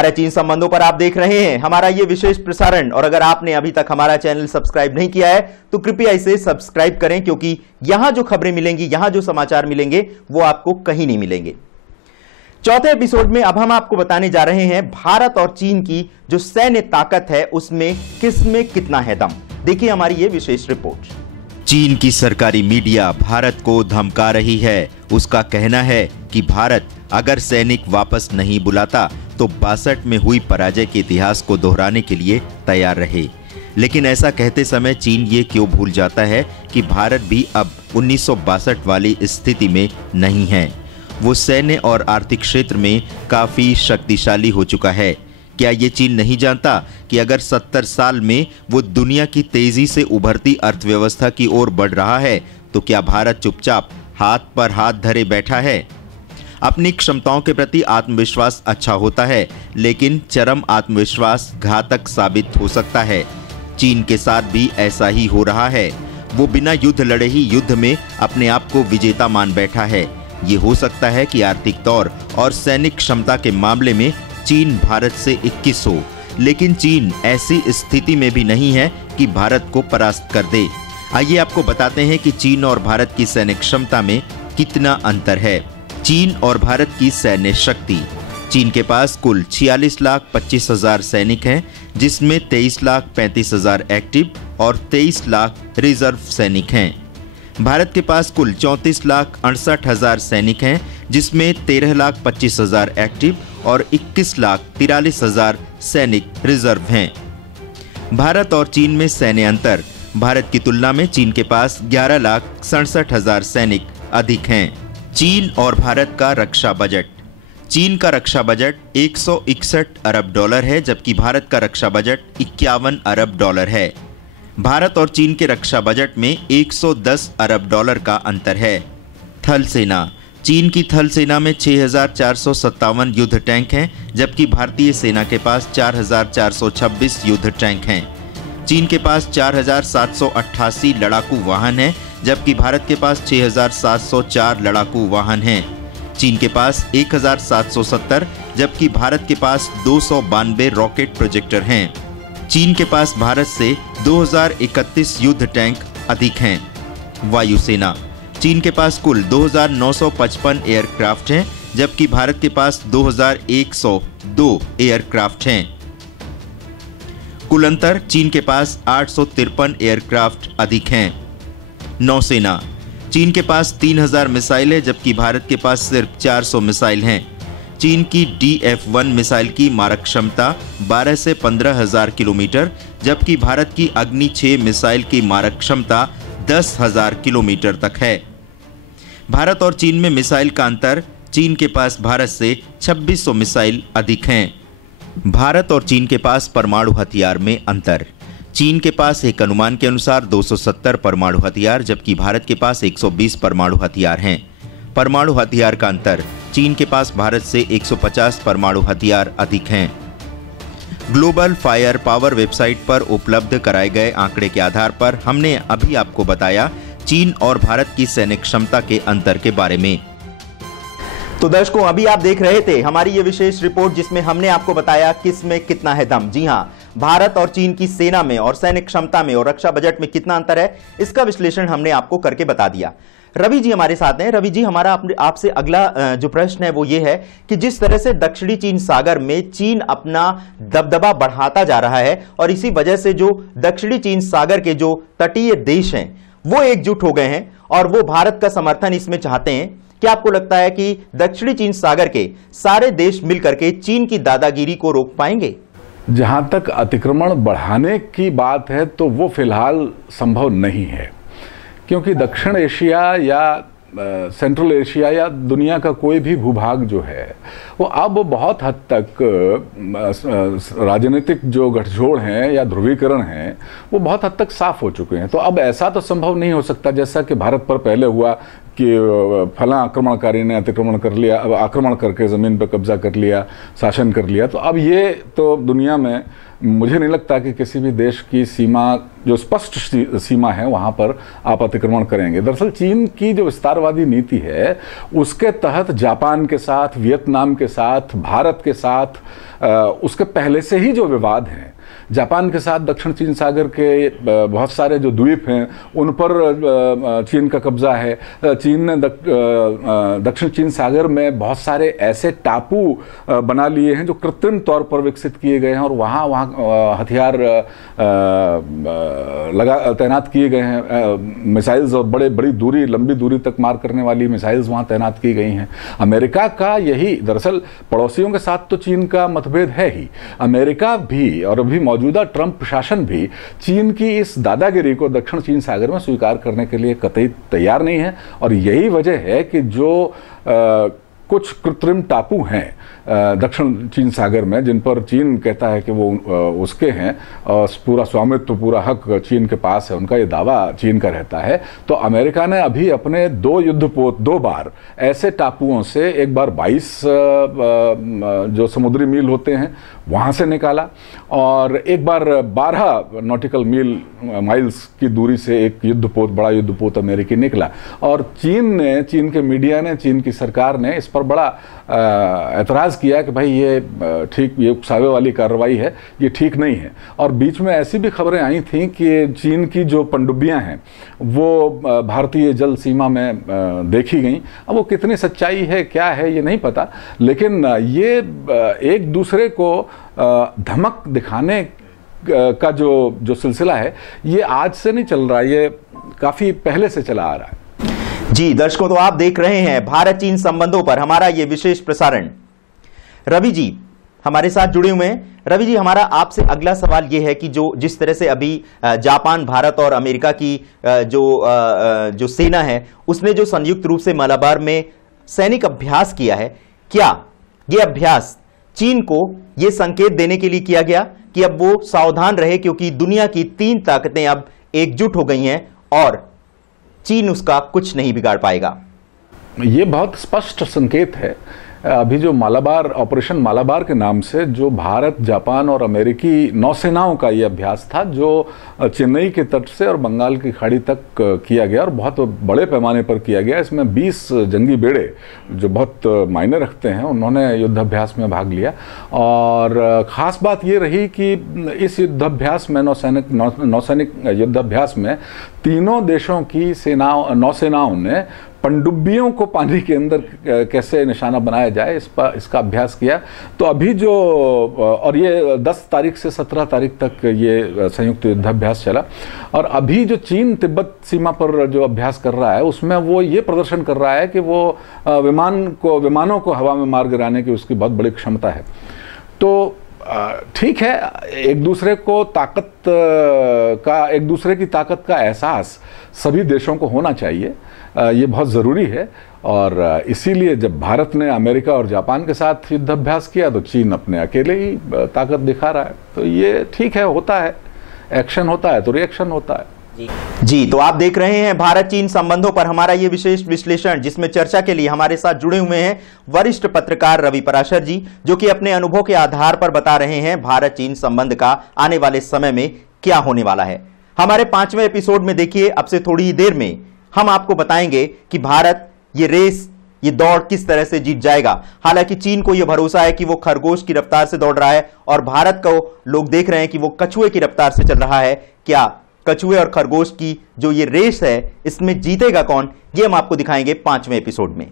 भारत चीन संबंधों पर आप देख रहे हैं हमारा ये विशेष प्रसारण। और अगर आपने अभी तक हमारा चैनल सब्सक्राइब नहीं किया है तो कृपया इसे सब्सक्राइब करें, क्योंकि यहां जो खबरें मिलेंगी, यहां जो समाचार मिलेंगे वो आपको कहीं नहीं मिलेंगे। चौथे एपिसोड में अब हम आपको बताने जा रहे हैं भारत और चीन की जो सैन्य ताकत है उसमें किसमें कितना है दम। देखिए हमारी ये विशेष रिपोर्ट। चीन की सरकारी मीडिया भारत को धमका रही है। उसका कहना है कि भारत अगर सैनिक वापस नहीं बुलाता तो 62 में हुई पराजय के इतिहास को दोहराने के लिए तैयार रहे। लेकिन ऐसा कहते समय चीन ये क्यों भूल जाता है कि भारत भी अब 1962 वाली स्थिति में नहीं है। वो सैन्य और आर्थिक क्षेत्र में काफी शक्तिशाली हो चुका है। क्या ये चीन नहीं जानता कि अगर 70 साल में वो दुनिया की तेजी से उभरती अर्थव्यवस्था की ओर बढ़ रहा है तो क्या भारत चुपचाप हाथ पर हाथ धरे बैठा है? अपनी क्षमताओं के प्रति आत्मविश्वास अच्छा होता है, लेकिन चरम आत्मविश्वास घातक साबित हो सकता है। चीन के साथ भी ऐसा ही हो रहा है। वो बिना युद्ध लड़े ही युद्ध में अपने आप को विजेता मान बैठा है। ये हो सकता है कि आर्थिक तौर और सैनिक क्षमता के मामले में चीन भारत से 21 हो, लेकिन चीन ऐसी स्थिति में भी नहीं है कि भारत को परास्त कर दे। आइए आपको बताते हैं कि चीन और भारत की सैन्य क्षमता में कितना अंतर है। चीन और भारत की सैन्य शक्ति। चीन के पास कुल 46,25,000 सैनिक हैं, जिसमें 23,35,000 एक्टिव और 23 लाख रिजर्व सैनिक हैं। भारत के पास कुल 34,68,000 सैनिक हैं, जिसमें 13,25,000 एक्टिव और 21,43,000 सैनिक रिजर्व हैं। भारत और चीन में सैन्य अंतर। भारत की तुलना में चीन के पास 11,67,000 सैनिक अधिक हैं। चीन और भारत का रक्षा बजट। चीन का रक्षा बजट $161 अरब है, जबकि भारत का रक्षा बजट $51 अरब है। भारत और चीन के रक्षा बजट में $110 अरब का अंतर है। थल सेना। चीन की थल सेना में 6,457 युद्ध टैंक हैं, जबकि भारतीय सेना के पास 4,426 युद्ध टैंक हैं। चीन के पास 4,788 लड़ाकू वाहन हैं, जबकि भारत के पास 6,704 लड़ाकू वाहन हैं। चीन के पास 1,770, जबकि भारत के पास 292 रॉकेट प्रोजेक्टर हैं। चीन के पास भारत से 2,031 युद्ध टैंक अधिक हैं। वायुसेना। चीन के पास कुल 2,955 एयरक्राफ्ट हैं, जबकि भारत के पास 2,102 एयरक्राफ्ट हैं। कुल अंतर, चीन के पास 853 एयरक्राफ्ट अधिक हैं। नौसेना। चीन के पास 3,000 मिसाइल है, जबकि भारत के पास सिर्फ 400 मिसाइल हैं। चीन की DF-1 मिसाइल की मारक क्षमता 12 से 15,000 किलोमीटर, जबकि भारत की अग्नि 6 मिसाइल की मारक क्षमता 10,000 किलोमीटर तक है। भारत और चीन में मिसाइल का अंतर। चीन के पास भारत से 2,600 मिसाइल अधिक हैं। भारत और चीन के पास परमाणु हथियार में अंतर। चीन के पास एक अनुमान के अनुसार 270 परमाणु हथियार, जबकि भारत के पास 120 परमाणु हथियार हैं। परमाणु हथियार का अंतर। चीन के पास भारत से 150 परमाणु हथियार अधिक हैं। ग्लोबल फायर पावर वेबसाइट पर उपलब्ध कराए गए आंकड़े के आधार पर हमने अभी आपको बताया चीन और भारत की सैन्य क्षमता के अंतर के बारे में। तो दर्शकों, अभी आप देख रहे थे हमारी ये विशेष रिपोर्ट, जिसमें हमने आपको बताया किस में कितना है दम। जी हां, भारत और चीन की सेना में और सैनिक क्षमता में और रक्षा बजट में कितना अंतर है, इसका विश्लेषण हमने आपको करके बता दिया। रवि जी हमारे साथ हैं। रवि जी, हमारा आपसे अगला जो प्रश्न है वो ये है कि जिस तरह से दक्षिणी चीन सागर में चीन अपना दबदबा बढ़ाता जा रहा है और इसी वजह से जो दक्षिणी चीन सागर के जो तटीय देश हैं वो एकजुट हो गए हैं और वो भारत का समर्थन इसमें चाहते हैं, क्या आपको लगता है कि दक्षिणी चीन सागर के सारे देश मिलकर के चीन की दादागिरी को रोक पाएंगे? जहां तक अतिक्रमण बढ़ाने की बात है तो वो फिलहाल संभव नहीं है, क्योंकि दक्षिण एशिया या सेंट्रल एशिया या दुनिया का कोई भी भूभाग जो है वो अब बहुत हद तक राजनीतिक जो गठजोड़ हैं या ध्रुवीकरण हैं वो बहुत हद तक साफ हो चुके हैं। तो अब ऐसा तो संभव नहीं हो सकता जैसा कि भारत पर पहले हुआ कि फला आक्रमणकारी ने अतिक्रमण कर लिया, आक्रमण करके ज़मीन पर कब्जा कर लिया, शासन कर लिया। तो अब ये तो दुनिया में मुझे नहीं लगता कि किसी भी देश की सीमा, जो स्पष्ट सीमा है, वहाँ पर आप अतिक्रमण करेंगे। दरअसल चीन की जो विस्तारवादी नीति है उसके तहत जापान के साथ, वियतनाम के साथ, भारत के साथ उसके पहले से ही जो विवाद हैं, जापान के साथ दक्षिण चीन सागर के बहुत सारे जो द्वीप हैं उन पर चीन का कब्जा है। चीन ने दक्षिण चीन सागर में बहुत सारे ऐसे टापू बना लिए हैं जो कृत्रिम तौर पर विकसित किए गए हैं और वहाँ हथियार तैनात किए गए हैं, मिसाइल्स, और बड़ी दूरी, लंबी दूरी तक मार करने वाली मिसाइल्स वहाँ तैनात की गई हैं। अमेरिका का यही, दरअसल पड़ोसियों के साथ तो चीन का मतभेद है ही, अमेरिका भी और अभी मौजूदा ट्रंप प्रशासन भी चीन की इस दादागिरी को दक्षिण चीन सागर में स्वीकार करने के लिए कतई तैयार नहीं है। और यही वजह है कि जो कुछ कृत्रिम टापू हैं दक्षिण चीन सागर में, जिन पर चीन कहता है कि वो उसके हैं और पूरा स्वामित्व, पूरा हक चीन के पास है, उनका ये दावा चीन का रहता है। तो अमेरिका ने अभी अपने 2 युद्धपोत 2 बार ऐसे टापुओं से, एक बार 22 जो समुद्री मील होते हैं वहाँ से निकाला और एक बार 12 नॉटिकल माइल्स की दूरी से एक युद्धपोत, बड़ा युद्धपोत अमेरिकी निकला। और चीन के मीडिया ने, चीन की सरकार ने इस पर बड़ा एतराज़ किया कि भाई ये ठीक, ये उकसावे वाली कार्रवाई है, ये ठीक नहीं है। और बीच में ऐसी भी खबरें आई थीं कि चीन की जो पनडुब्बियां हैं वो भारतीय जल सीमा में देखी गईं। अब वो कितनी सच्चाई है, क्या है, ये नहीं पता, लेकिन ये एक दूसरे को धमक दिखाने का जो सिलसिला है ये आज से नहीं चल रहा, ये काफ़ी पहले से चला आ रहा है। जी दर्शकों, तो आप देख रहे हैं भारत चीन संबंधों पर हमारा ये विशेष प्रसारण। रवि जी हमारे साथ जुड़े हुए हैं। रवि जी, हमारा आपसे अगला सवाल ये है कि जिस तरह से अभी जापान, भारत और अमेरिका की जो सेना है उसने जो संयुक्त रूप से मालाबार में सैनिक अभ्यास किया है, क्या ये अभ्यास चीन को ये संकेत देने के लिए किया गया कि अब वो सावधान रहे, क्योंकि दुनिया की 3 ताकतें अब एकजुट हो गई हैं और चीन उसका कुछ नहीं बिगाड़ पाएगा? ये बहुत स्पष्ट संकेत है। अभी जो मालाबार, ऑपरेशन मालाबार के नाम से जो भारत, जापान और अमेरिकी नौसेनाओं का ये अभ्यास था, जो चेन्नई के तट से और बंगाल की खाड़ी तक किया गया और बहुत बड़े पैमाने पर किया गया। इसमें 20 जंगी बेड़े जो बहुत मायने रखते हैं उन्होंने युद्धाभ्यास में भाग लिया। और ख़ास बात ये रही कि इस युद्धाभ्यास में, नौसैनिक युद्धाभ्यास में, तीनों देशों की नौसेनाओं ने पनडुब्बियों को पानी के अंदर कैसे निशाना बनाया जाए इसका अभ्यास किया। तो अभी जो, और ये 10 तारीख से 17 तारीख तक ये संयुक्त युद्धाभ्यास चला, और अभी जो चीन तिब्बत सीमा पर जो अभ्यास कर रहा है उसमें वो ये प्रदर्शन कर रहा है कि वो विमानों को हवा में मार गिराने की उसकी बहुत बड़ी क्षमता है। तो ठीक है, एक दूसरे की ताकत का एहसास सभी देशों को होना चाहिए, ये बहुत ज़रूरी है। और इसीलिए जब भारत ने अमेरिका और जापान के साथ युद्धाभ्यास किया तो चीन अपने अकेले ही ताकत दिखा रहा है। तो ये ठीक है, होता है, एक्शन होता है तो रिएक्शन होता है। जी, तो आप देख रहे हैं भारत चीन संबंधों पर हमारा ये विशेष विश्लेषण, जिसमें चर्चा के लिए हमारे साथ जुड़े हुए हैं वरिष्ठ पत्रकार रवि पराशर जी, जो कि अपने अनुभव के आधार पर बता रहे हैं भारत चीन संबंध का आने वाले समय में क्या होने वाला है। हमारे 5वें एपिसोड में देखिए, अब से थोड़ी ही देर में हम आपको बताएंगे कि भारत ये रेस, ये दौड़ किस तरह से जीत जाएगा। हालांकि चीन को यह भरोसा है कि वो खरगोश की रफ्तार से दौड़ रहा है और भारत को लोग देख रहे हैं कि वो कछुए की रफ्तार से चल रहा है। क्या कछुए और खरगोश की जो ये रेस है इसमें जीतेगा कौन, ये हम आपको दिखाएंगे 5वें एपिसोड में।